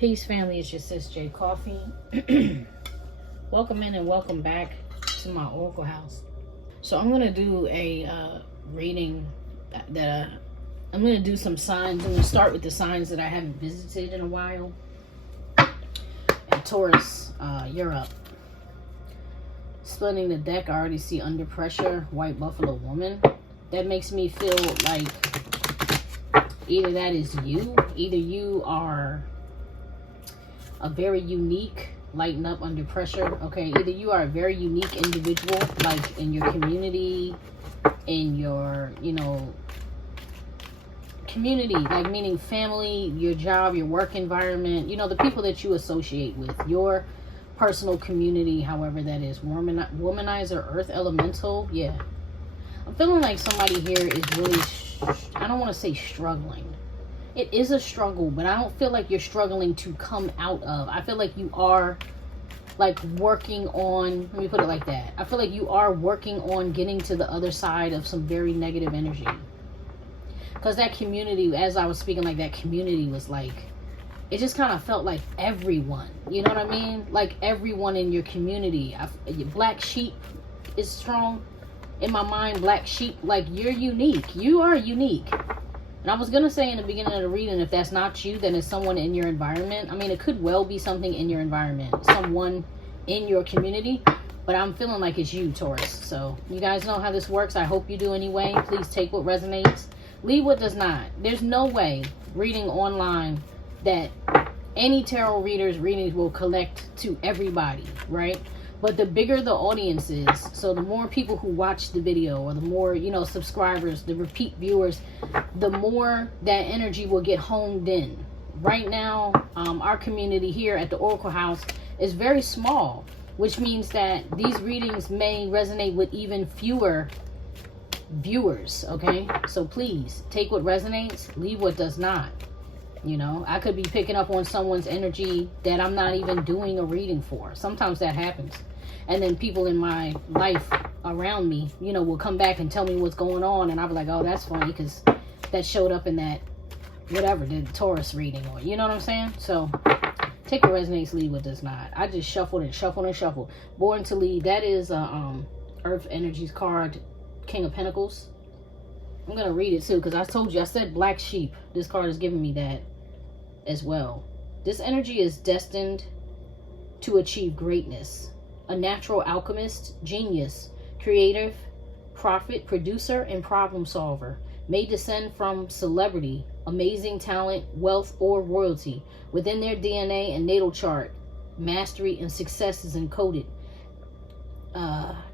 Peace, family. It's your sis j.coffee. Welcome in and welcome back to my Oracle house. So I'm going to do a reading that I'm going to do some signs. I'm going to start with the signs that I haven't visited in a while. And Taurus, you're up. Splitting the deck, I already see Under Pressure, White Buffalo Woman. That makes me feel like either that is you, either you are a very unique, lighten up under pressure, okay? Either you are a very unique individual, like in your community, in your, community, like meaning family, your job, your work environment, the people that you associate with, your personal community, however that is. Womanizer, Earth Elemental, yeah. I'm feeling like somebody here is really, I don't want to say struggling. It is a struggle, but I don't feel like you're struggling to come out of. I feel like you are like working on, let me put it like that. I feel like you are working on getting to the other side of some very negative energy. Because that community, as I was speaking, like that community was like, it just kind of felt like everyone, you know what I mean? Like everyone in your community. Black sheep is strong in my mind. Black sheep, like you're unique. You are unique. And I was going to say in the beginning of the reading, if that's not you, then it's someone in your environment. I mean, it could well be something in your environment, someone in your community, but I'm feeling like it's you, Taurus. So you guys know how this works. I hope you do anyway. Please take what resonates, leave what does not. There's no way reading online that any tarot readings will connect to everybody, right? But the bigger the audience is, so the more people who watch the video, or the more, subscribers, the repeat viewers, the more that energy will get honed in. Right now, our community here at the Oracle House is very small, which means that these readings may resonate with even fewer viewers, okay? So please, take what resonates, leave what does not. I could be picking up on someone's energy that I'm not even doing a reading for. Sometimes that happens. And then people in my life around me, will come back and tell me what's going on. And I'll be like, oh, that's funny because that showed up in that, whatever, the Taurus reading. Or, you know what I'm saying? So take what resonates, leave what does not. I just shuffled and shuffled and shuffled. Born to Lead, that is Earth Energies card, King of Pentacles. I'm going to read it too because I told you, I said Black Sheep. This card is giving me that as well. This energy is destined to achieve greatness. A natural alchemist, genius, creative, prophet, producer, and problem solver. May descend from celebrity, amazing talent, wealth, or royalty. Within their DNA and natal chart, mastery and success is encoded.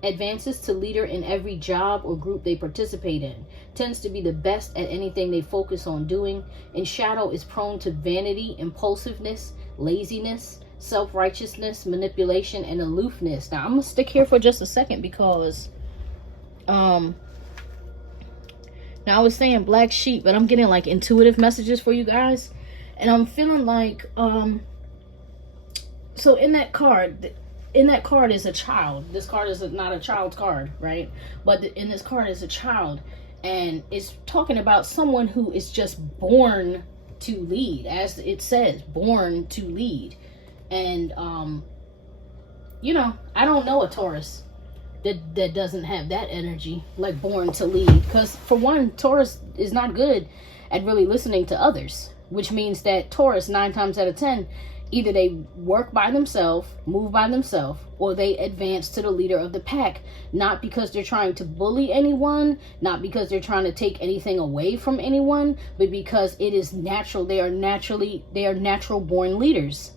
Advances to leader in every job or group they participate in. Tends to be the best at anything they focus on doing. In shadow is prone to vanity, impulsiveness, laziness, self-righteousness, manipulation, and aloofness. Now I'm gonna stick here for just a second because now I was saying Black Sheep, but I'm getting like intuitive messages for you guys, and I'm feeling like so in that card is a child. This card is not a child's card, right? But in this card is a child, and it's talking about someone who is just born to lead, as it says, born to lead. And I don't know a Taurus that doesn't have that energy, like born to lead. Because for one, Taurus is not good at really listening to others, which means that Taurus, 9 times out of 10, either they work by themselves, move by themselves, or they advance to the leader of the pack. Not because they're trying to bully anyone, not because they're trying to take anything away from anyone, but because it is natural. They are natural born leaders.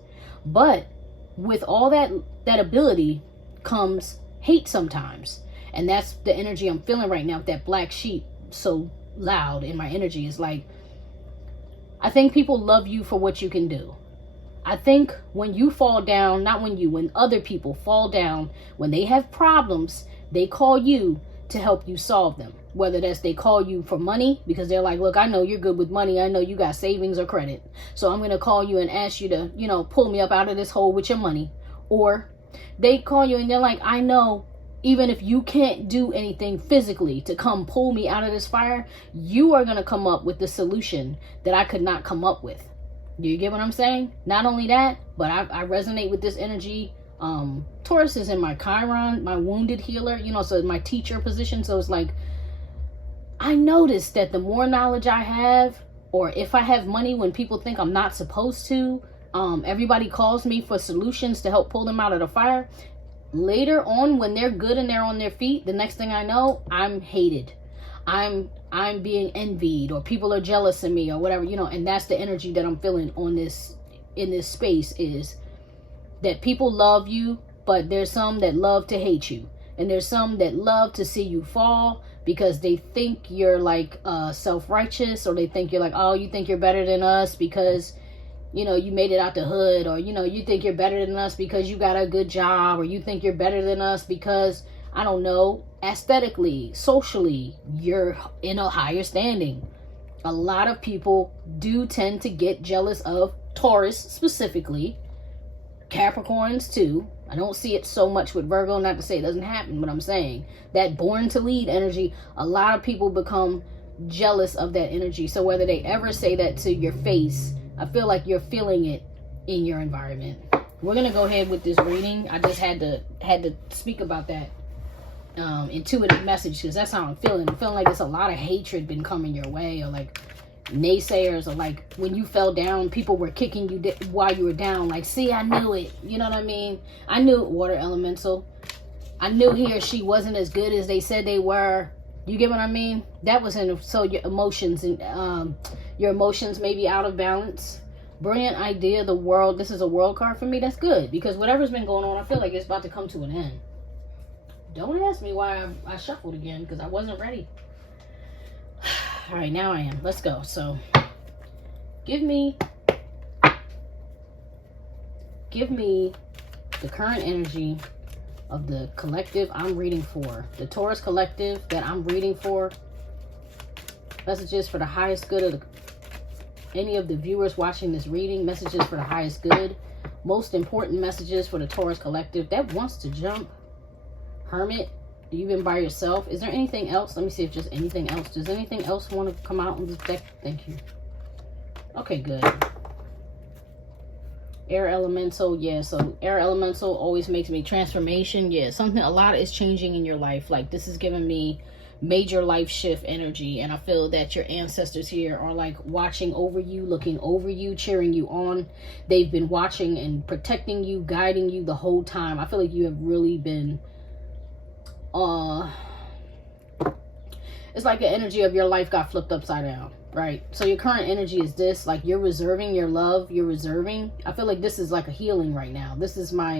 But with all that ability comes hate sometimes. And that's the energy I'm feeling right now with that Black Sheep so loud in my energy. Is like, I think people love you for what you can do. I think when you fall down, when other people fall down, when they have problems, they call you to help you solve them. Whether that's they call you for money because they're like, look, I know you're good with money. I know you got savings or credit. So I'm going to call you and ask you to, pull me up out of this hole with your money. Or they call you and they're like, I know even if you can't do anything physically to come pull me out of this fire, you are going to come up with the solution that I could not come up with. You get what I'm saying? Not only that, but I resonate with this energy. Taurus is in my Chiron, my wounded healer, you know, so it's my teacher position. So it's like, I noticed that the more knowledge I have, or if I have money when people think I'm not supposed to, everybody calls me for solutions to help pull them out of the fire. Later on, when they're good and they're on their feet, the next thing I know, I'm hated. I'm being envied, or people are jealous of me, or whatever, you know. And that's the energy that I'm feeling on this, in this space, is that people love you, but there's some that love to hate you, and there's some that love to see you fall because they think you're like self-righteous, or they think you're like, oh, you think you're better than us because, you know, you made it out the hood, or, you know, you think you're better than us because you got a good job, or you think you're better than us because, I don't know, aesthetically, socially, you're in a higher standing. A lot of people do tend to get jealous of Taurus specifically, Capricorns too. I don't see it so much with Virgo, not to say it doesn't happen, but I'm saying that born to lead energy, a lot of people become jealous of that energy. So whether they ever say that to your face, I feel like you're feeling it in your environment. We're gonna go ahead with this reading. I just had to speak about that intuitive message, because that's how I'm feeling. I'm feeling like there's a lot of hatred been coming your way, or like naysayers, or like when you fell down, people were kicking you while you were down, like, see, I knew it, you know what I mean? I knew it, water elemental. I knew he or she wasn't as good as they said they were. You get what I mean? That was in, so your emotions, and your emotions may be out of balance. Brilliant idea. The world, this is a world card for me. That's good, because whatever's been going on, I feel like it's about to come to an end. Don't ask me why I shuffled again, because I wasn't ready. All right, now I am. Let's go. So give me the current energy of the collective I'm reading for. The Taurus collective that I'm reading for. Messages for the highest good of any of the viewers watching this reading. Messages for the highest good. Most important messages for the Taurus collective that wants to jump. Hermit, you've been by yourself. Is there anything else? Let me see if just anything else. Does anything else want to come out in this deck? Thank you. Okay, good. Air elemental, yeah. So air elemental always makes me transformation. Yeah, something, a lot is changing in your life. Like, this is giving me major life shift energy, and I feel that your ancestors here are like watching over you, looking over you, cheering you on. They've been watching and protecting you, guiding you the whole time. I feel like you have really been it's like the energy of your life got flipped upside down, right? So your current energy is this, like, you're reserving your love, you're reserving. I feel like this is like a healing right now. This is my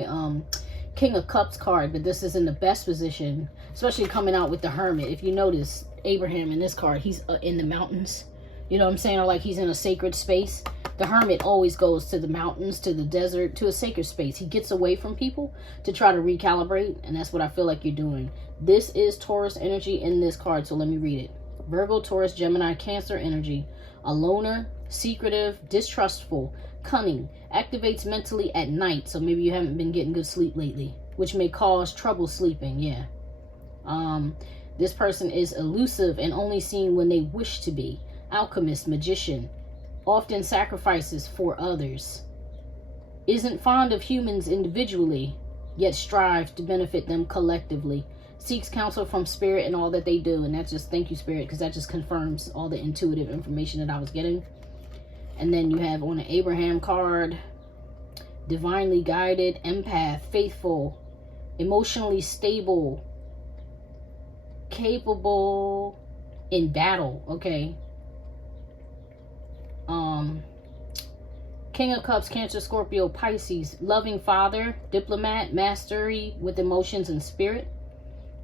King of Cups card, but this is in the best position, especially coming out with the Hermit. If you notice, Abraham in this card, he's in the mountains, you know what I'm saying, or like he's in a sacred space. The Hermit always goes to the mountains, to the desert, to a sacred space. He gets away from people to try to recalibrate, and that's what I feel like you're doing. This is Taurus energy in this card, so let me read it. Virgo, Taurus, Gemini, Cancer energy. A loner, secretive, distrustful, cunning, activates mentally at night, so maybe you haven't been getting good sleep lately, which may cause trouble sleeping, yeah. This person is elusive and only seen when they wish to be. Alchemist, magician, often sacrifices for others. Isn't fond of humans individually, yet strives to benefit them collectively. Seeks counsel from spirit in all that they do. And that's just, thank you, spirit, because that just confirms all the intuitive information that I was getting. And then you have on the Abraham card, divinely guided, empath, faithful, emotionally stable, capable in battle. Okay. King of Cups, Cancer, Scorpio, Pisces, loving father, diplomat, mastery with emotions and spirit,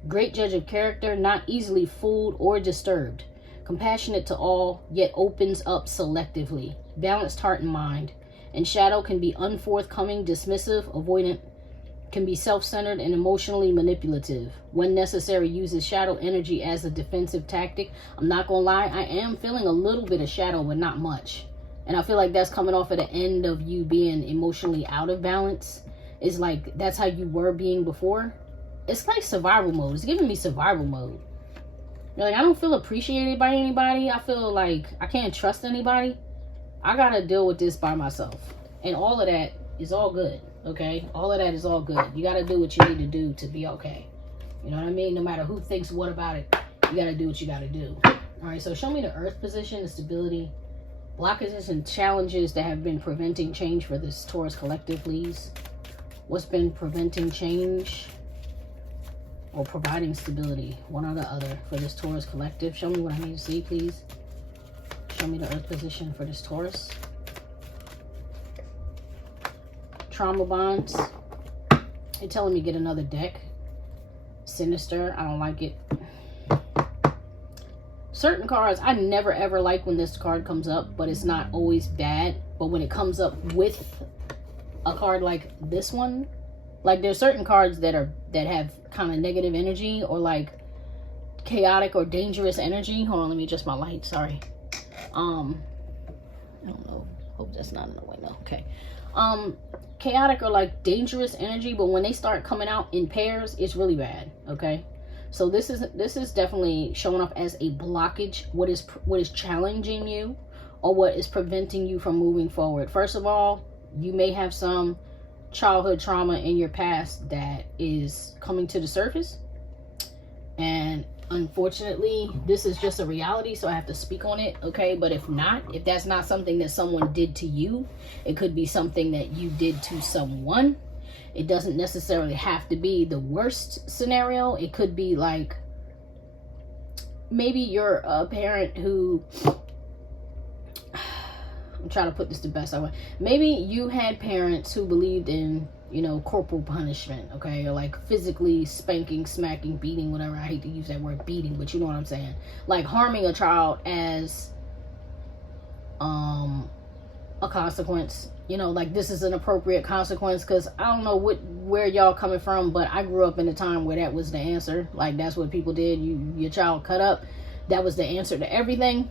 great judge of character, not easily fooled or disturbed, compassionate to all, yet opens up selectively, balanced heart and mind. And shadow can be unforthcoming, dismissive, avoidant, can be self-centered and emotionally manipulative. When necessary, uses shadow energy as a defensive tactic. I'm not gonna lie, I am feeling a little bit of shadow, but not much. And I feel like that's coming off at the end of you being emotionally out of balance. It's like, that's how you were being before. It's like survival mode. It's giving me survival mode. You're like, I don't feel appreciated by anybody. I feel like I can't trust anybody. I gotta deal with this by myself. And all of that is all good, okay? All of that is all good. You gotta do what you need to do to be okay. You know what I mean? No matter who thinks what about it, you gotta do what you gotta do. All right, so show me the earth position, the stability, blockages and challenges that have been preventing change for this Taurus collective, please. What's been preventing change or providing stability, one or the other, for this Taurus collective? Show me what I need to see, please. Show me the earth position for this Taurus. Trauma bonds. They're telling me get another deck. Sinister. I don't like it. Certain cards, I never ever like when this card comes up, but it's not always bad. But when it comes up with a card like this one, like there's certain cards that have kind of negative energy or like chaotic or dangerous energy. Hold on, let me adjust my light. Sorry. I don't know. Hope that's not in the way. No. Okay. Chaotic or like dangerous energy, but when they start coming out in pairs, it's really bad. Okay. So this is definitely showing up as a blockage. What is challenging you, or what is preventing you from moving forward? First of all, you may have some childhood trauma in your past that is coming to the surface, and unfortunately, this is just a reality, so I have to speak on it. Okay, but if that's not something that someone did to you, it could be something that you did to someone. It doesn't necessarily have to be the worst scenario. It could be like, maybe you're a parent who, I'm trying to put this the best I want. Maybe you had parents who believed in, you know, corporal punishment, okay? Or like physically spanking, smacking, beating, whatever. I hate to use that word beating, but you know what I'm saying. Like harming a child as a consequence. You know, like this is an appropriate consequence, because I don't know where y'all coming from, but I grew up in a time where that was the answer. Like that's what people did. Your child cut up, that was the answer to everything.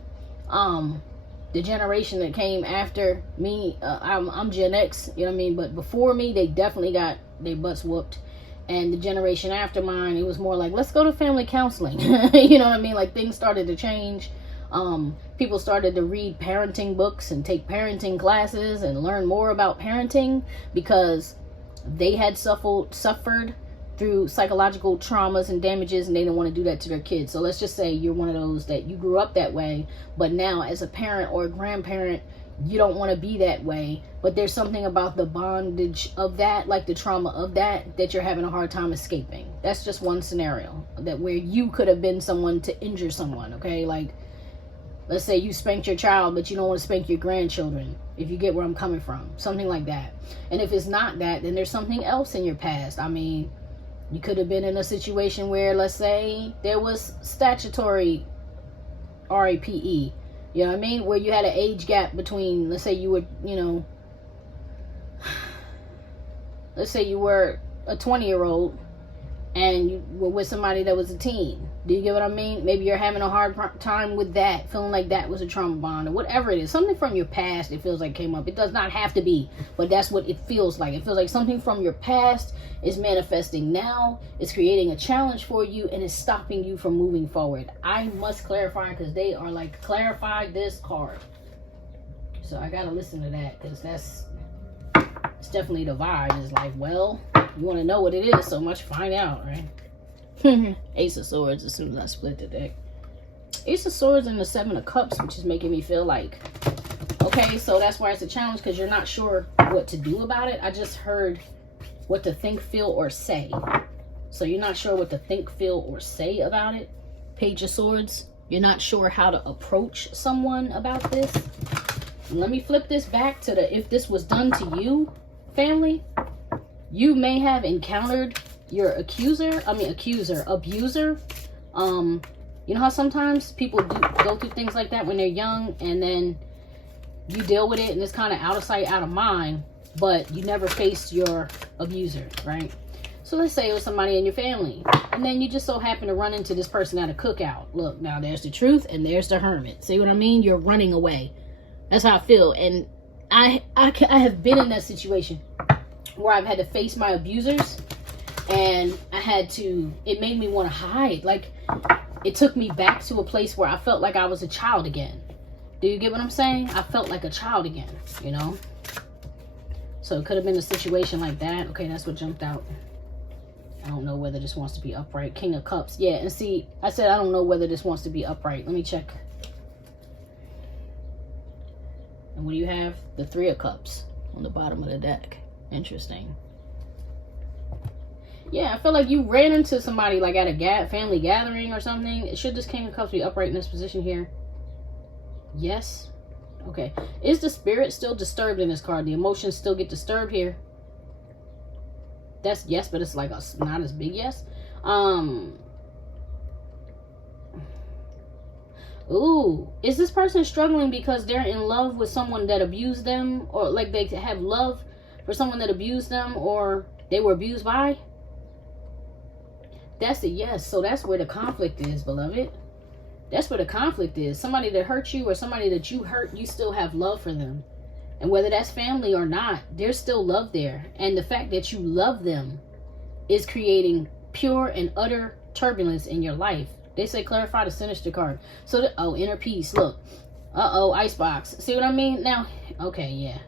The generation that came after me, I'm Gen X, you know what I mean, but before me, they definitely got their butts whooped. And the generation after mine, it was more like, let's go to family counseling. You know what I mean? Like things started to change. People started to read parenting books and take parenting classes and learn more about parenting, because they had suffered through psychological traumas and damages, and they didn't want to do that to their kids. So let's just say you're one of those that you grew up that way, but now as a parent or a grandparent, you don't want to be that way, but there's something about the bondage of that, like the trauma of that you're having a hard time escaping. That's just one scenario, that where you could have been someone to injure someone. Okay, like let's say you spanked your child, but you don't want to spank your grandchildren, if you get where I'm coming from. Something like that. And if it's not that, then there's something else in your past. I mean, you could have been in a situation where, let's say, there was statutory RAPE. You know what I mean? Where you had an age gap between, let's say you were, you know, let's say you were a 20-year-old and you were with somebody that was a teen. Do you get what I mean? Maybe you're having a hard time with that, feeling like that was a trauma bond or whatever it is. Something from your past, it feels like came up. It does not have to be, but that's what it feels like. It feels like something from your past is manifesting now. It's creating a challenge for you and it's stopping you from moving forward. I must clarify, because they are like, clarify this card. So I got to listen to that, because it's definitely the vibe. It's like, well, you want to know what it is, so much find out, right? Ace of Swords as soon as I split the deck. Ace of Swords and the Seven of Cups, which is making me feel like, okay, so that's why it's a challenge, because you're not sure what to do about it. I just heard what to think, feel, or say. So you're not sure what to think, feel, or say about it. Page of Swords. You're not sure how to approach someone about this. Let me flip this back to the, if this was done to you, family, you may have encountered your abuser. You know how sometimes people go through things like that when they're young, and then you deal with it and it's kind of out of sight, out of mind, but you never faced your abuser, right? So let's say it was somebody in your family, and then you just so happen to run into this person at a cookout. Look, now there's the truth and there's the hermit. See what I mean? You're running away. That's how I feel. And I have been in that situation where I've had to face my abusers, and it made me want to hide. Like, it took me back to a place where I felt like I was a child again. Do you get what I'm saying? I felt like a child again, you know? So it could have been a situation like that. Okay, that's what jumped out. I don't know whether this wants to be upright. King of Cups. Yeah, and see, I said I don't know whether this wants to be upright. Let me check. And what do you have? The Three of Cups on the bottom of the deck. Interesting. Yeah, I feel like you ran into somebody like at a family gathering or something. Should this King of Cups be upright in this position here? Yes. Okay. Is the spirit still disturbed in this card? The emotions still get disturbed here. That's yes, but it's like a not as big yes. Ooh, is this person struggling because they're in love with someone that abused them, or like they have love for someone that abused them, or they were abused by? That's a yes. So that's where the conflict is, beloved. That's where the conflict is. Somebody that hurt you or somebody that you hurt, you still have love for them. And whether that's family or not, there's still love there. And the fact that you love them is creating pure and utter turbulence in your life. They say clarify the sinister card. So, oh, inner peace. Look. Uh-oh, icebox. See what I mean? Now, okay, yeah.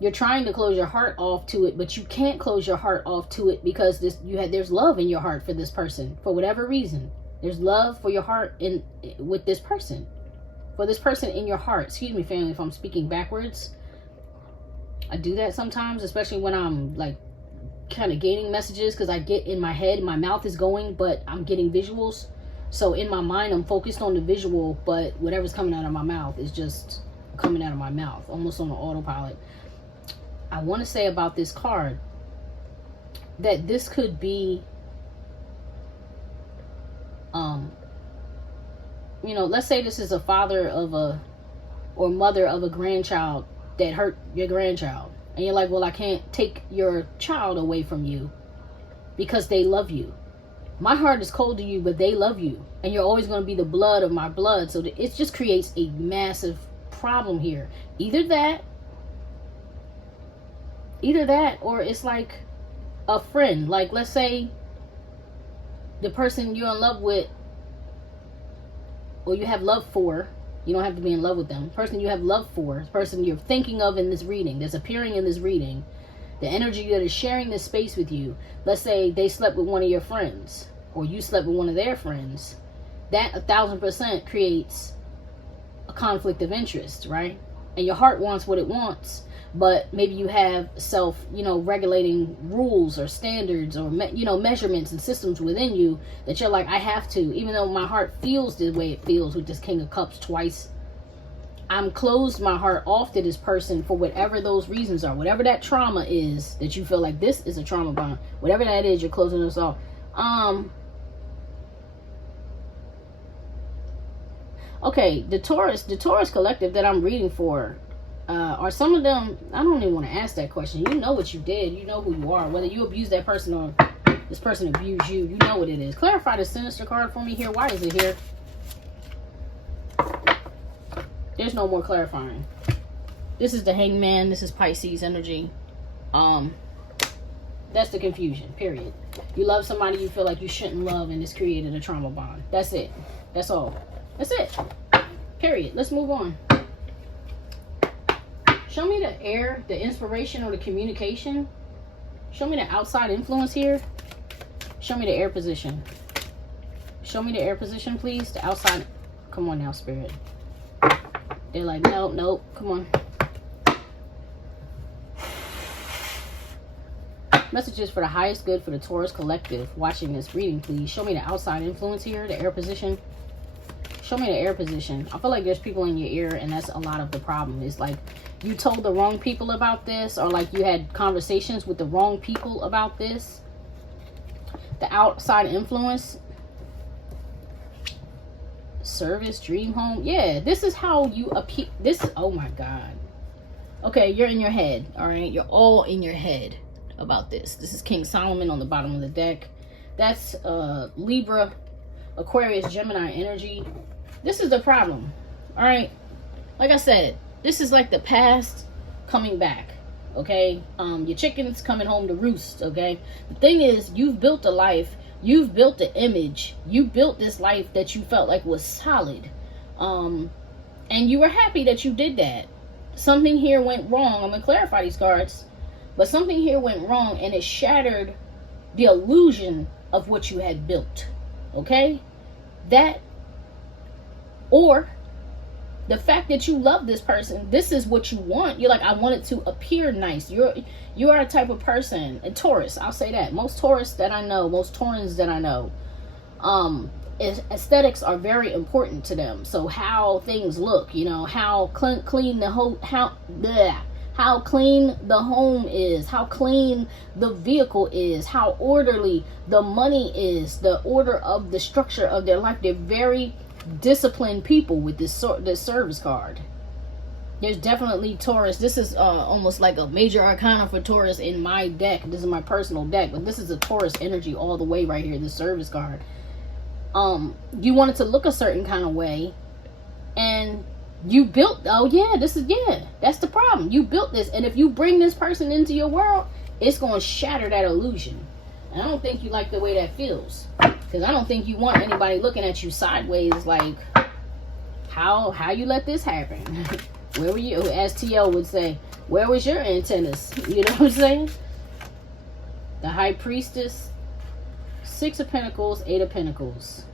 You're trying to close your heart off to it, but you can't close your heart off to it because there's love in your heart for this person. For whatever reason. There's love for your heart with this person. For this person in your heart. Excuse me, family, if I'm speaking backwards. I do that sometimes, especially when I'm like kind of gaining messages, because I get in my head, my mouth is going, but I'm getting visuals. So in my mind, I'm focused on the visual, but whatever's coming out of my mouth is just coming out of my mouth, almost on an autopilot. I want to say about this card that this could be, you know, let's say this is a father of or mother of a grandchild that hurt your grandchild. And you're like, well, I can't take your child away from you because they love you. My heart is cold to you, but they love you. And you're always going to be the blood of my blood. So it just creates a massive problem here. Either that, or it's like a friend. Like, let's say the person you're in love with, or you have love for, you don't have to be in love with them. The person you have love for, the person you're thinking of in this reading, that's appearing in this reading, the energy that is sharing this space with you. Let's say they slept with one of your friends, or you slept with one of their friends. That 1000% creates a conflict of interest, right? And your heart wants what it wants, but maybe you have regulating rules or standards or measurements and systems within you that you're like, I have to, even though my heart feels the way it feels with this King of Cups twice. I'm closed my heart off to this person for whatever those reasons are, whatever that trauma is that you feel like this is a trauma bond, whatever that is, you're closing us off. Okay, the Taurus collective that I'm reading for, are some of them, I don't even want to ask that question. You know what you did. You know who you are. Whether you abuse that person or this person abused you, you know what it is. Clarify the sinister card for me here. Why is it here? There's no more clarifying. This is the Hangman. This is Pisces energy. That's the confusion, period. You love somebody you feel like you shouldn't love, and it's created a trauma bond. That's it. That's all. That's it. Period. Let's move on. Show me the air, the inspiration, or the communication. Show me the outside influence here. Show me the air position. Show me the air position, please. The outside. Come on now, Spirit. They're like, nope, nope. Come on. Messages for the highest good for the Taurus collective watching this reading, please. Show me the outside influence here, the air position. Show me the air position. I feel like there's people in your ear, and that's a lot of the problem. It's like you told the wrong people about this, or like you had conversations with the wrong people about this. The outside influence. Service, dream home. Yeah, this is how you appear. This, oh my God. Okay, you're in your head, all right? You're all in your head about this. This is King Solomon on the bottom of the deck. That's Libra, Aquarius, Gemini energy. This is the problem, all right? Like I said, this is like the past coming back, okay? Your chicken's coming home to roost, okay? The thing is, you've built a life. You've built the image. You built this life that you felt like was solid. And you were happy that you did that. Something here went wrong. I'm going to clarify these cards. But something here went wrong, and it shattered the illusion of what you had built. Okay? That, or the fact that you love this person, this is what you want. You're like, I want it to appear nice. You are a type of person, a Taurus, I'll say that. Most Taurus that I know, most Taurans that I know, aesthetics are very important to them. So how things look, you know, how clean the whole, how clean the home is, how clean the vehicle is, how orderly the money is, the order of the structure of their life. They're very disciplined people with this service card. There's definitely Taurus. This is almost like a major arcana for Taurus in my deck. This is my personal deck, but this is a Taurus energy all the way right here, the service card. You want it to look a certain kind of way, and you built, that's the problem. You built this, and if you bring this person into your world, it's going to shatter that illusion. And I don't think you like the way that feels, because I don't think you want anybody looking at you sideways like, how you let this happen? Where were you? As TL would say, where was your antennas? You know what I'm saying? The High Priestess, 6 of Pentacles, 8 of Pentacles.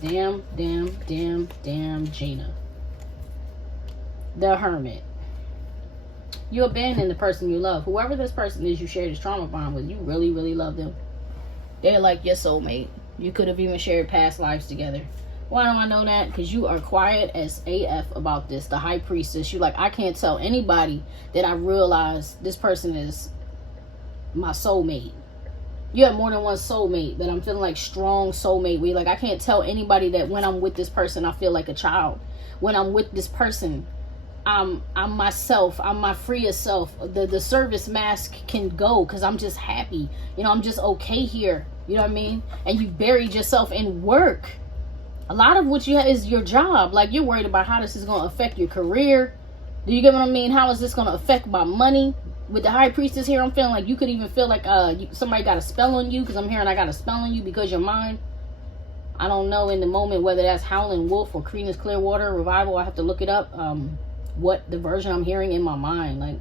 Damn, Gina. The Hermit. You abandon the person you love. Whoever this person is you share this trauma bond with, you really, really love them. They're like your soulmate. You could have even shared past lives together. Why do I know that? Because you are quiet as AF about this. The High Priestess. You like, I can't tell anybody that I realize this person is my soulmate. You have more than one soulmate, but I'm feeling like strong soulmate. We like, I can't tell anybody that when I'm with this person, I feel like a child. When I'm with this person, I'm myself. I'm my freest self. The service mask can go because I'm just happy. You know, I'm just okay here. You know what I mean? And you buried yourself in work. A lot of what you have is your job. Like, you're worried about how this is going to affect your career. Do you get what I mean? How is this going to affect my money? With the High Priestess here, I'm feeling like you could even feel like somebody got a spell on you, because I'm hearing I got a spell on you because you're mine. I don't know in the moment whether that's Howling Wolf or Creedence Clearwater Revival. I have to look it up. What the version I'm hearing in my mind. Like,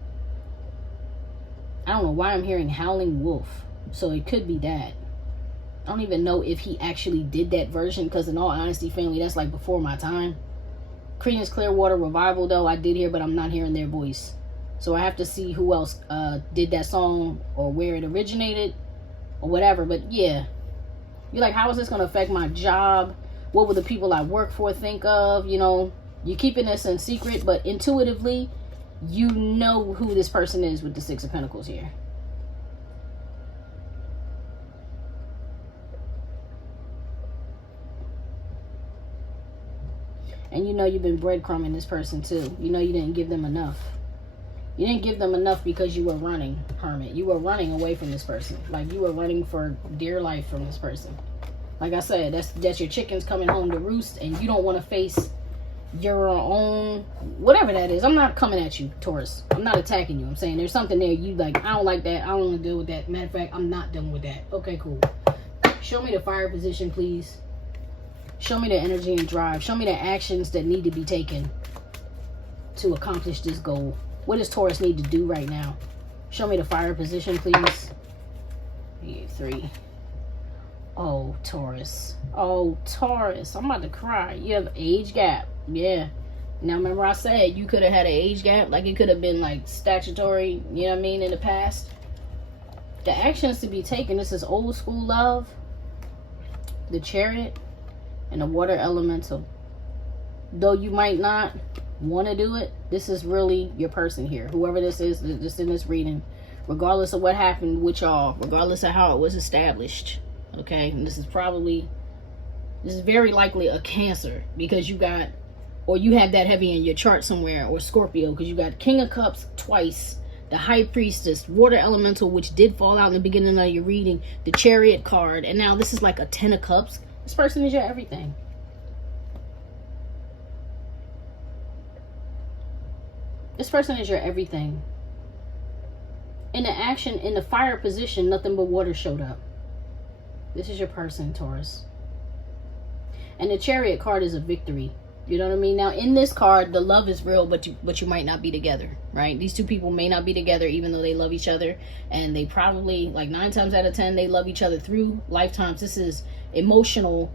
I don't know why I'm hearing Howling Wolf. So it could be that. I don't even know if he actually did that version, because in all honesty, family, that's like before my time. Creedence Clearwater Revival, though, I did hear, but I'm not hearing their voice. So I have to see who else did that song, or where it originated, or whatever. But yeah, you're like, how is this going to affect my job? What will the people I work for think of? You know, you're keeping this in secret, but intuitively, you know who this person is with the 6 of Pentacles here. And you know you've been breadcrumbing this person too. You know you didn't give them enough. You didn't give them enough because you were running, Hermit. You were running away from this person. Like, you were running for dear life from this person. Like I said, that's your chickens coming home to roost, and you don't want to face your own, whatever that is. I'm not coming at you, Taurus. I'm not attacking you. I'm saying there's something there you like, I don't like that. I don't want to deal with that. Matter of fact, I'm not dealing with that. Okay, cool. Show me the fire position, please. Show me the energy and drive. Show me the actions that need to be taken to accomplish this goal. What does Taurus need to do right now? Show me the fire position, please. 3. Oh, Taurus. Oh, Taurus. I'm about to cry. You have age gap. Yeah. Now, remember I said you could have had an age gap. Like, it could have been, like, statutory, you know what I mean, in the past. The actions to be taken. This is old school love. The Chariot. And the Water Elemental. Though you might not want to do it, this is really your person here. Whoever this is, just in this reading, regardless of what happened with y'all, regardless of how it was established, okay? And this is very likely a Cancer, because you got, or you have that heavy in your chart somewhere, or Scorpio, because you got King of Cups twice, the High Priestess, Water Elemental, which did fall out in the beginning of your reading, the Chariot card, and now this is like a 10 of Cups. This person is your everything. This person is your everything. In the action, in the fire position, nothing but water showed up. This is your person, Taurus. And the Chariot card is a victory. You know what I mean? Now, in this card, the love is real, but you might not be together, right? These two people may not be together, even though they love each other. And they probably, like 9 times out of 10, they love each other through lifetimes. This is emotional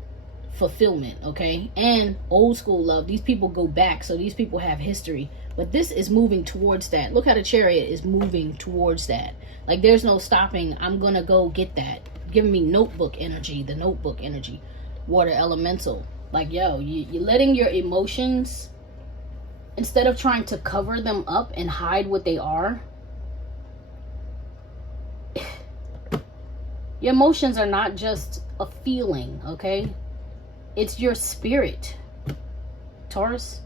fulfillment, okay? And old school love. These people go back, so these people have history. But this is moving towards that. Look how the Chariot is moving towards that. Like, there's no stopping. I'm going to go get that. Giving me notebook energy, the notebook energy. Water elemental. Like, yo, you're letting your emotions, instead of trying to cover them up and hide what they are, your emotions are not just a feeling, okay? It's your spirit, Taurus.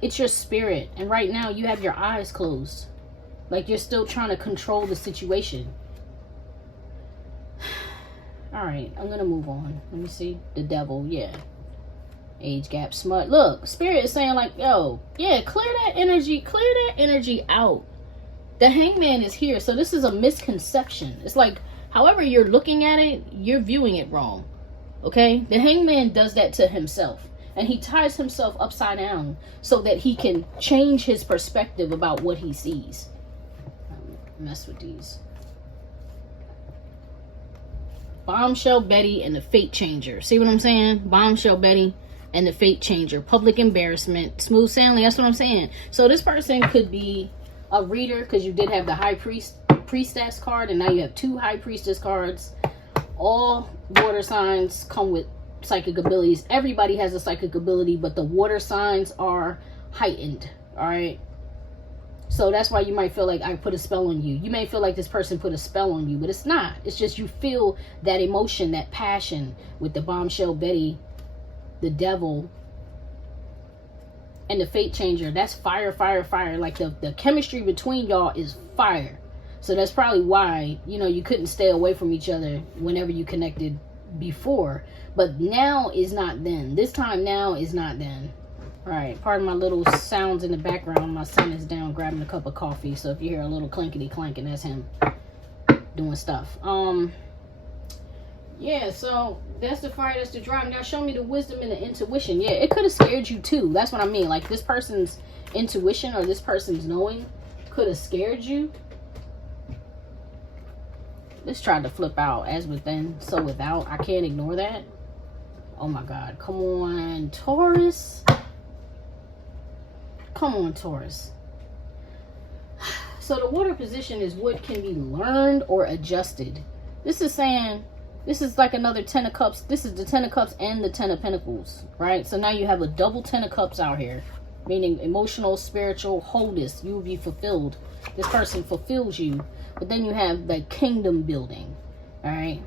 It's your spirit. And right now you have your eyes closed. Like, you're still trying to control the situation. All right, I'm gonna move on. Let me see. The devil, yeah. Age gap, smut. Look, spirit is saying like, yo, yeah, clear that energy out. The hangman is here, so this is a misconception. It's like, however you're looking at it, you're viewing it wrong. Okay? The hangman does that to himself, and he ties himself upside down so that he can change his perspective about what he sees. Mess with these. Bombshell Betty and the Fate Changer. See what I'm saying? Bombshell Betty and the Fate Changer. Public embarrassment. Smooth sailing. That's what I'm saying. So this person could be a reader, because you did have the High Priestess card, and now you have 2 High Priestess cards. All water signs come with psychic abilities. Everybody has a psychic ability, but the water signs are heightened. All right. So that's why you might feel like I put a spell on you. You may feel like this person put a spell on you, but it's not. It's just you feel that emotion, that passion with the Bombshell Betty, the devil, and the Fate Changer. That's fire, fire, fire. Like the chemistry between y'all is fire. So that's probably why, you know, you couldn't stay away from each other whenever you connected before. But now is not then. This time now is not then. All right, pardon my little sounds in the background. My son is down grabbing a cup of coffee, so if you hear a little clankety clanking, that's him doing stuff. Yeah, so that's the fire, that's the drive. Now show me the wisdom and the intuition. Yeah, it could have scared you too. That's what I mean. Like, this person's intuition or this person's knowing could have scared you. This tried to flip out. As within, so without. I can't ignore that. Oh my God. Come on, Taurus. Come on, Taurus. So the water position is what can be learned or adjusted. This is saying, this is like another 10 of Cups. This is the 10 of Cups and the 10 of Pentacles, right? So now you have a double 10 of Cups out here, meaning emotional, spiritual wholeness. You will be fulfilled. This person fulfills you. But then you have the kingdom building, all right?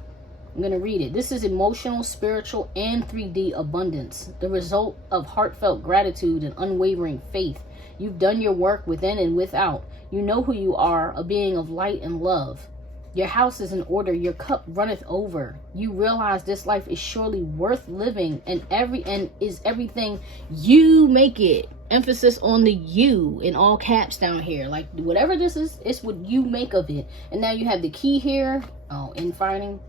I'm going to read it. This is emotional, spiritual, and 3D abundance, the result of heartfelt gratitude and unwavering faith. You've done your work within and without. You know who you are, a being of light and love. Your house is in order. Your cup runneth over. You realize this life is surely worth living, and is everything you make it. Emphasis on the you in all caps down here. Like, whatever this is, it's what you make of it. And now you have the key here. Oh, infighting.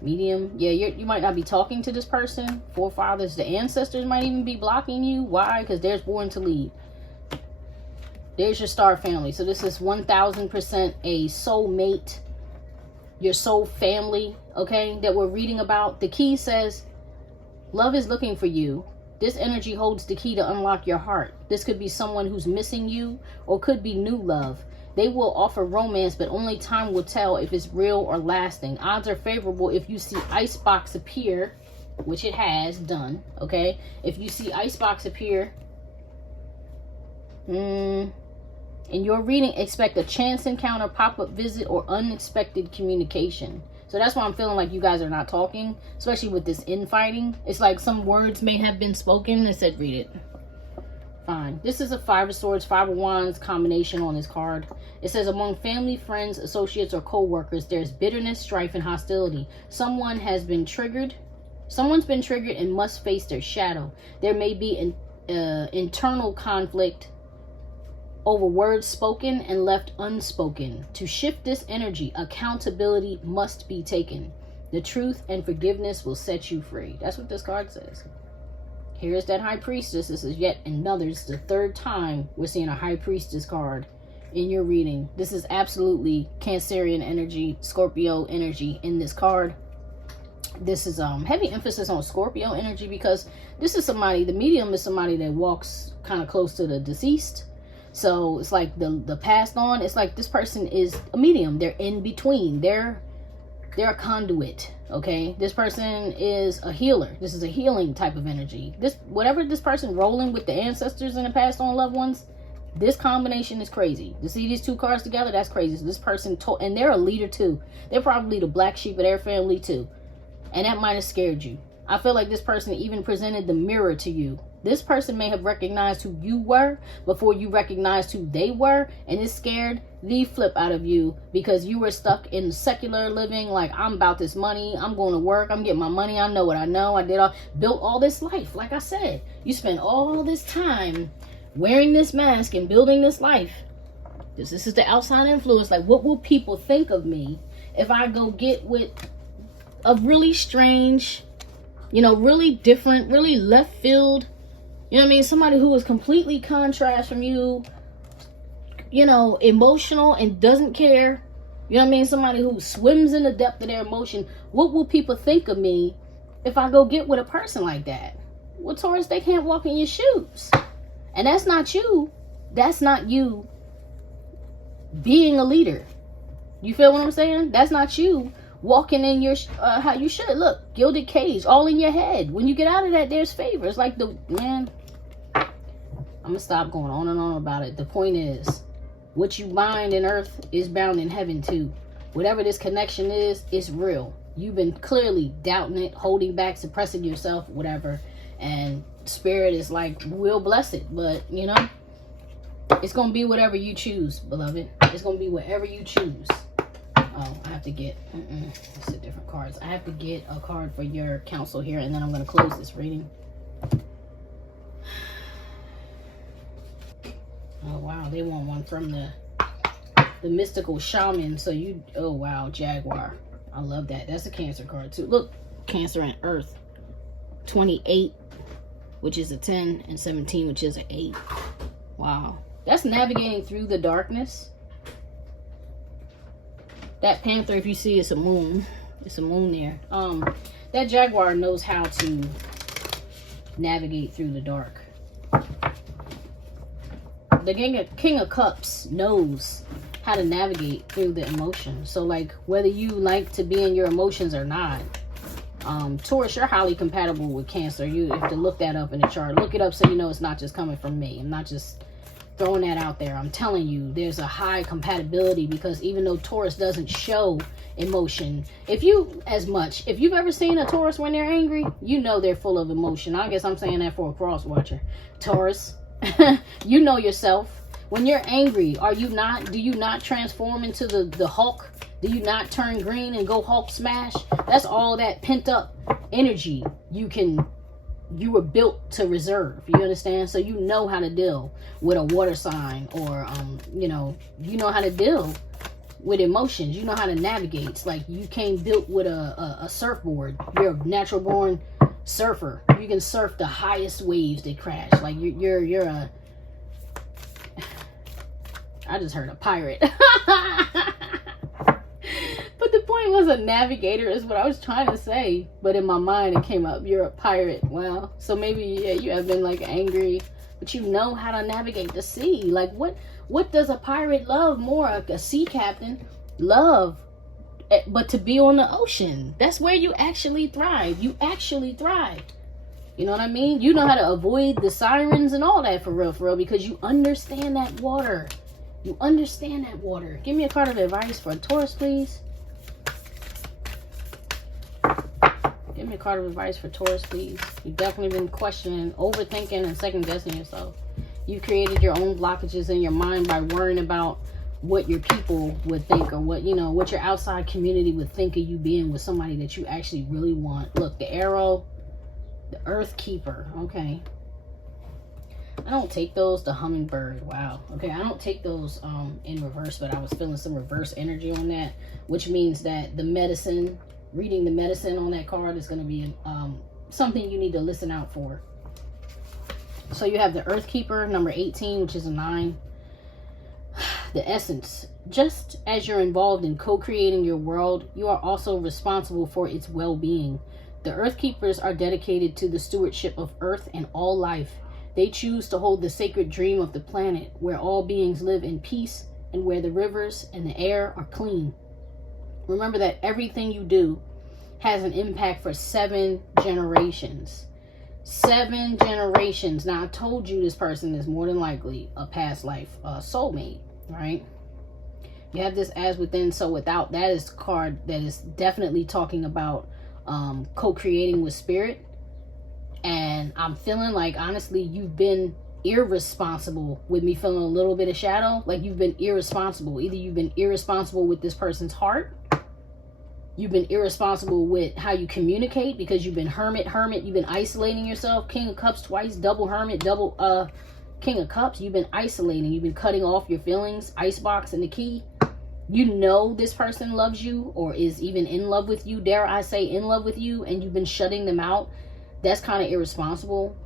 Medium. Yeah, you might not be talking to this person. Forefathers, the ancestors might even be blocking you. Why? Because there's born to lead. There's your star family. So this is 1000% a soulmate. Your soul family, okay, that we're reading about. The key says, love is looking for you. This energy holds the key to unlock your heart. This could be someone who's missing you, or could be new love. They will offer romance, but only time will tell if it's real or lasting. Odds are favorable if you see Icebox appear, which it has done, okay? If you see Icebox appear in your reading, expect a chance encounter, pop-up visit, or unexpected communication. So that's why I'm feeling like you guys are not talking, especially with this infighting. It's like some words may have been spoken. It said read it. Fine. This is a 5 of Swords, 5 of Wands combination on this card. It says, among family, friends, associates, or co-workers, there's bitterness, strife, and hostility. Someone has been triggered. Someone's been triggered and must face their shadow. There may be an internal conflict over words spoken and left unspoken. To shift this energy, accountability must be taken. The truth and forgiveness will set you free. That's what this card says. Here's that high priestess. This is yet another, it's the third time we're seeing a high priestess card in your reading. This is absolutely Cancerian energy, Scorpio energy in this card. This is heavy emphasis on Scorpio energy, because this is somebody, the medium is somebody that walks kind of close to the deceased. So it's like the passed on. It's like this person is a medium. They're in between. They're a conduit. Okay, this person is a healer. This is a healing type of energy. This, whatever this person rolling with the ancestors and the passed on loved ones, this combination is crazy. To see these two cards together, that's crazy. So this person and they're a leader too. They're probably the black sheep of their family too, and that might have scared you. I feel like this person even presented the mirror to you. This person may have recognized who you were before you recognized who they were, and it scared the flip out of you because you were stuck in secular living. Like, I'm about this money, I'm going to work, I'm getting my money, I know what I know, built all this life. Like I said, you spend all this time wearing this mask and building this life. This is the outside influence. Like, what will people think of me if I go get with a really strange, really different, really left field, somebody who is completely contrast from you, emotional and doesn't care, somebody who swims in the depth of their emotion. What will people think of me if I go get with a person like that? Well, Taurus, they can't walk in your shoes. And that's not you. That's not you being a leader. You feel what I'm saying? That's not you walking in your how you should. Look, gilded cage, all in your head. When you get out of that, there's favors. Like I'm gonna stop going on and on about it. The point is, what you bind in earth is bound in heaven too. Whatever this connection is, it's real. You've been clearly doubting it, holding back, suppressing yourself, whatever. And spirit is like, we'll bless it. But, it's going to be whatever you choose, beloved. It's going to be whatever you choose. Oh, I have to get, it's a different cards. I have to get a card for your counsel here, and then I'm going to close this reading. Oh, wow. They want one from the mystical shaman. So oh, wow. Jaguar. I love that. That's a Cancer card, too. Look, Cancer and Earth. 28, which is a 10, and 17, which is an 8. Wow. That's navigating through the darkness. That panther, if you see, it's a moon. It's a moon there. That jaguar knows how to navigate through the dark. The King of Cups knows how to navigate through the emotions. So, like, whether you like to be in your emotions or not, Taurus, you're highly compatible with Cancer. You have to look that up in the chart. Look it up so you know it's not just coming from me. I'm not just throwing that out there. I'm telling you, there's a high compatibility, because even though Taurus doesn't show emotion, if you've ever seen a Taurus when they're angry, you know they're full of emotion. I guess I'm saying that for a cross watcher. Taurus, you know yourself. When you're angry, do you not transform into the Hulk? Do you not turn green and go Hulk smash? That's all that pent up energy you were built to reserve. You understand? So you know how to deal with a water sign, or you know how to deal with emotions. You know how to navigate. It's like you came built with a surfboard. You're a natural born surfer. You can surf the highest waves that crash. Like you're a I just heard a pirate. But the point was, a navigator is what I was trying to say. But in my mind, it came up, you're a pirate. Wow. So maybe, yeah, you have been like angry, but you know how to navigate the sea. Like what does a pirate love more? A sea captain love, but to be on the ocean. That's where you actually thrive. You actually thrive. You know what I mean? You know how to avoid the sirens and all that, for real, because you understand that water. You understand that water. Give me a card of advice for a Taurus, please. Give me a card of advice for Taurus, please. You've definitely been questioning, overthinking, and second-guessing yourself. You created your own blockages in your mind by worrying about what your people would think, or what your outside community would think of you being with somebody that you actually really want. Look, the arrow, the Earth Keeper. Okay. I don't take those. The hummingbird. Wow. Okay, I don't take those in reverse, but I was feeling some reverse energy on that, which means that the medicine, reading the medicine on that card is going to be something you need to listen out for. So you have the Earth Keeper, number 18, which is a 9. The essence. Just as you're involved in co-creating your world, you are also responsible for its well-being. The Earth Keepers are dedicated to the stewardship of Earth and all life. They choose to hold the sacred dream of the planet where all beings live in peace and where the rivers and the air are clean. Remember that everything you do has an impact for 7 generations. 7 generations. Now, I told you this person is more than likely a past life soulmate, right? You have this as within, so without. That is a card that is definitely talking about co-creating with spirit. And I'm feeling like, honestly, you've been irresponsible with me, feeling a little bit of shadow. Like you've been irresponsible. Either you've been irresponsible with this person's heart. You've been irresponsible with how you communicate because you've been hermit. You've been isolating yourself. King of Cups twice, double hermit, double King of Cups. You've been isolating. You've been cutting off your feelings. Icebox and the key. You know this person loves you or is even in love with you. Dare I say in love with you, and you've been shutting them out. That's kind of irresponsible.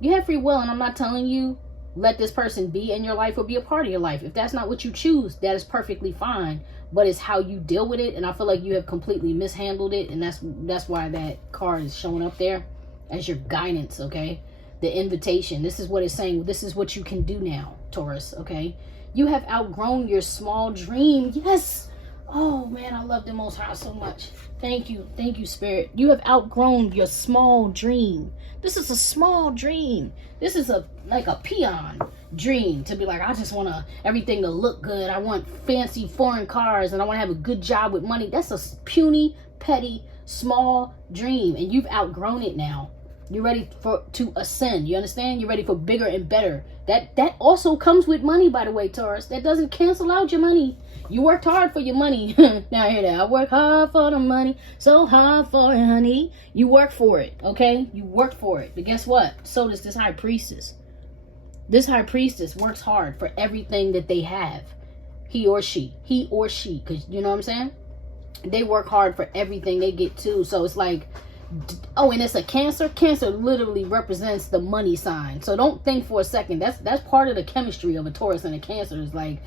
You have free will, and I'm not telling you let this person be in your life or be a part of your life. If that's not what you choose, that is perfectly fine. But it's how you deal with it, and I feel like you have completely mishandled it, and that's why that card is showing up there as your guidance, okay? The invitation. This is what it's saying. This is what you can do now, Taurus, okay? You have outgrown your small dream. Yes. Oh, man, I love the Most High so much. Thank you. Thank you, Spirit. You have outgrown your small dream. This is a small dream. This is like a peon dream to be like, I just want everything to look good. I want fancy foreign cars and I want to have a good job with money. That's a puny, petty, small dream. And you've outgrown it now. You're ready to ascend. You understand? You're ready for bigger and better. That also comes with money, by the way, Taurus. That doesn't cancel out your money. You worked hard for your money. Now hear that. I work hard for the money. So hard for it, honey. You work for it, okay? You work for it. But guess what? So does this high priestess. This high priestess works hard for everything that they have. He or she. He or she. Because you know what I'm saying? They work hard for everything they get too. So it's like, oh, and it's a Cancer. Cancer literally represents the money sign. So don't think for a second. That's part of the chemistry of a Taurus and a Cancer. Is like,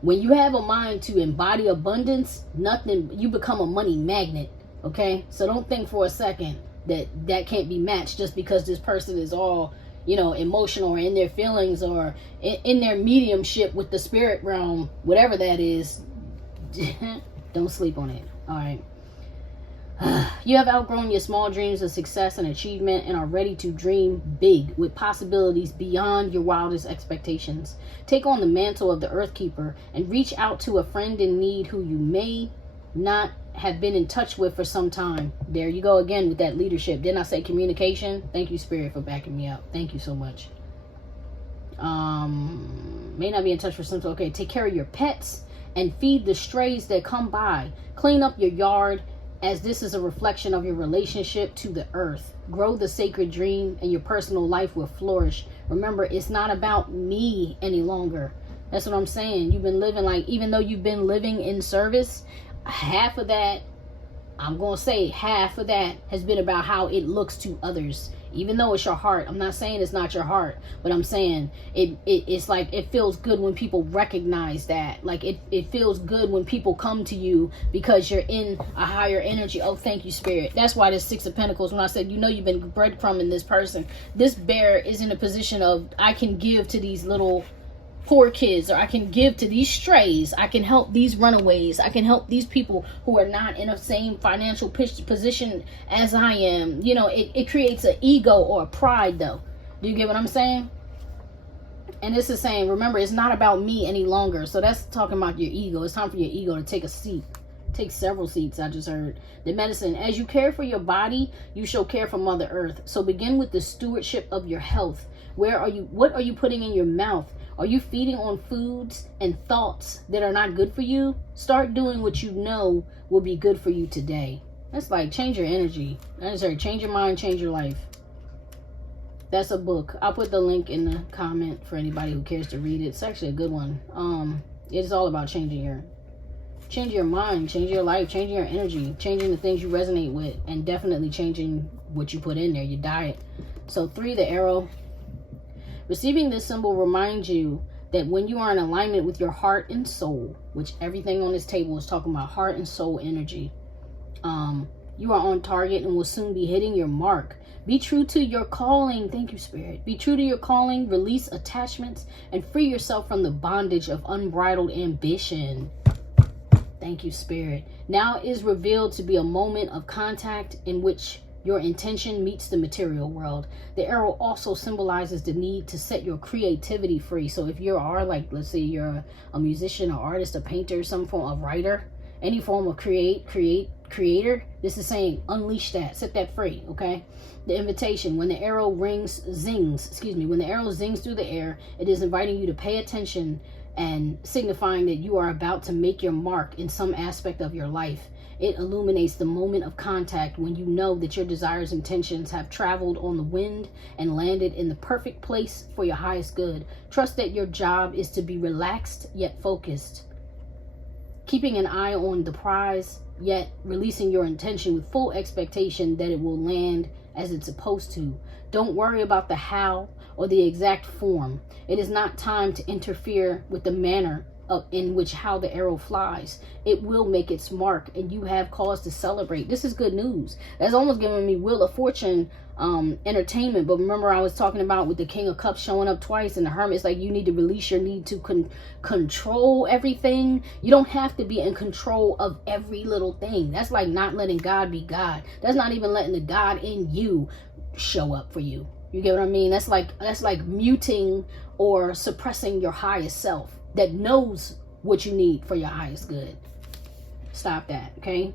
when you have a mind to embody abundance, you become a money magnet, okay? So don't think for a second that can't be matched just because this person is all, emotional or in their feelings or in their mediumship with the spirit realm, whatever that is. Don't sleep on it, all right? You have outgrown your small dreams of success and achievement and are ready to dream big with possibilities beyond your wildest expectations. Take on the mantle of the Earth Keeper and reach out to a friend in need who you may not have been in touch with for some time. There you go again with that leadership. Didn't I say communication? Thank you, Spirit, for backing me up. Thank you so much. May not be in touch for some time. Okay, take care of your pets and feed the strays that come by. Clean up your yard, as this is a reflection of your relationship to the earth. Grow the sacred dream and your personal life will flourish. Remember, it's not about me any longer. That's what I'm saying. You've been living even though you've been living in service, half of that, I'm going to say half of that has been about how it looks to others. Even though it's your heart. I'm not saying it's not your heart, but I'm saying it's like it feels good when people recognize that. Like it feels good when people come to you because you're in a higher energy. Oh, thank you, Spirit. That's why there's 6 of Pentacles. When I said, you've been breadcrumbing this person. This bear is in a position of, I can give to these little poor kids, or I can give to these strays. I can help these runaways. I can help these people who are not in the same financial position as I am. It creates an ego or a pride, though. Do you get what I'm saying? And this is saying, remember, it's not about me any longer. So that's talking about your ego. It's time for your ego to take a seat. Take several seats, I just heard. The medicine. As you care for your body, you shall care for Mother Earth. So begin with the stewardship of your health. What are you putting in your mouth? Are you feeding on foods and thoughts that are not good for you? Start doing what you know will be good for you today. That's like, change your energy. Change your mind, change your life. That's a book. I'll put the link in the comment for anybody who cares to read it. It's actually a good one. It is all about changing your mind, changing your life, changing your energy, changing the things you resonate with, and definitely changing what you put in there, your diet. So 3, the arrow. Receiving this symbol reminds you that when you are in alignment with your heart and soul, which everything on this table is talking about heart and soul energy, you are on target and will soon be hitting your mark. Be true to your calling. Thank you, Spirit. Be true to your calling, release attachments, and free yourself from the bondage of unbridled ambition. Thank you, Spirit. Now is revealed to be a moment of contact in which your intention meets the material world. The arrow also symbolizes the need to set your creativity free. So if you are, like, let's say you're a musician, or artist, a painter, some form of writer, any form of creator, this is saying unleash that, set that free. Okay. The invitation, when the arrow zings through the air, it is inviting you to pay attention and signifying that you are about to make your mark in some aspect of your life. It illuminates the moment of contact when you know that your desires and intentions have traveled on the wind and landed in the perfect place for your highest good. Trust that your job is to be relaxed yet focused, keeping an eye on the prize, yet releasing your intention with full expectation that it will land as it's supposed to. Don't worry about the how or the exact form. It is not time to interfere with the manner in which how the arrow flies. It will make its mark, and you have cause to celebrate. This is good news. That's almost giving me Wheel of Fortune entertainment. But remember, I was talking about with the King of Cups showing up twice, and the Hermit. It's like you need to release your need to control everything. You don't have to be in control of every little thing. That's like not letting God be God. That's not even letting the God in you show up for you. You get what I mean? That's like muting or suppressing your highest self that knows what you need for your highest good. Stop that, okay?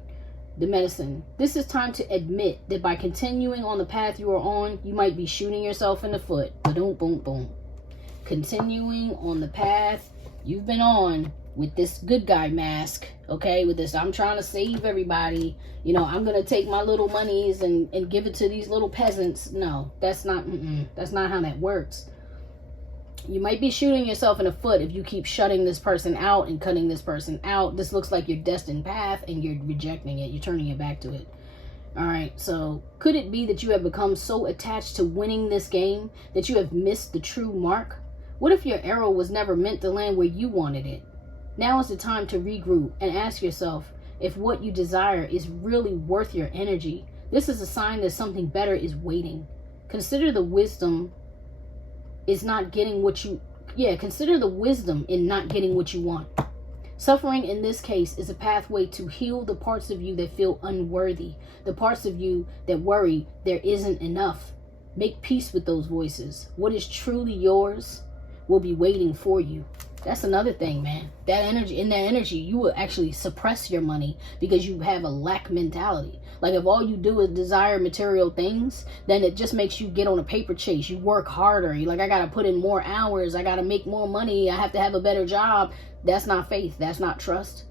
The medicine. This is time to admit that by continuing on the path you are on, you might be shooting yourself in the foot. Boom, boom, boom. Continuing on the path you've been on with this good guy mask, okay? With this, I'm trying to save everybody. You know, I'm going to take my little monies and give it to these little peasants. No, that's not how that works. You might be shooting yourself in the foot if you keep shutting this person out and cutting this person out. This looks like your destined path and you're rejecting it. You're turning your back to it. All right. So could it be that you have become so attached to winning this game that you have missed the true mark? What if your arrow was never meant to land where you wanted it? Now is the time to regroup and ask yourself if what you desire is really worth your energy. This is a sign that something better is waiting. Consider the wisdom in not getting what you want. Suffering in this case is a pathway to heal the parts of you that feel unworthy, the parts of you that worry there isn't enough. Make peace with those voices. What is truly yours will be waiting for you. That's another thing, man. That energy, you will actually suppress your money because you have a lack mentality. Like if all you do is desire material things, then it just makes you get on a paper chase. You work harder. You're like, I got to put in more hours. I got to make more money. I have to have a better job. That's not faith. That's not trust.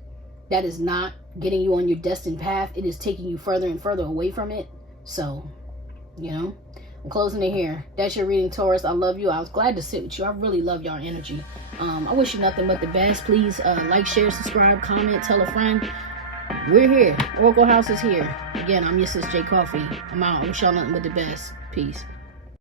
That is not getting you on your destined path. It is taking you further and further away from it. So, you know, I'm closing it here. That's your reading, Taurus. I love you. I was glad to sit with you. I really love y'all energy. I wish you nothing but the best. Please like, share, subscribe, comment, tell a friend. We're here. Oracle House is here. Again, I'm your sis, J.Coffee. I'm out. I wish y'all nothing but the best. Peace.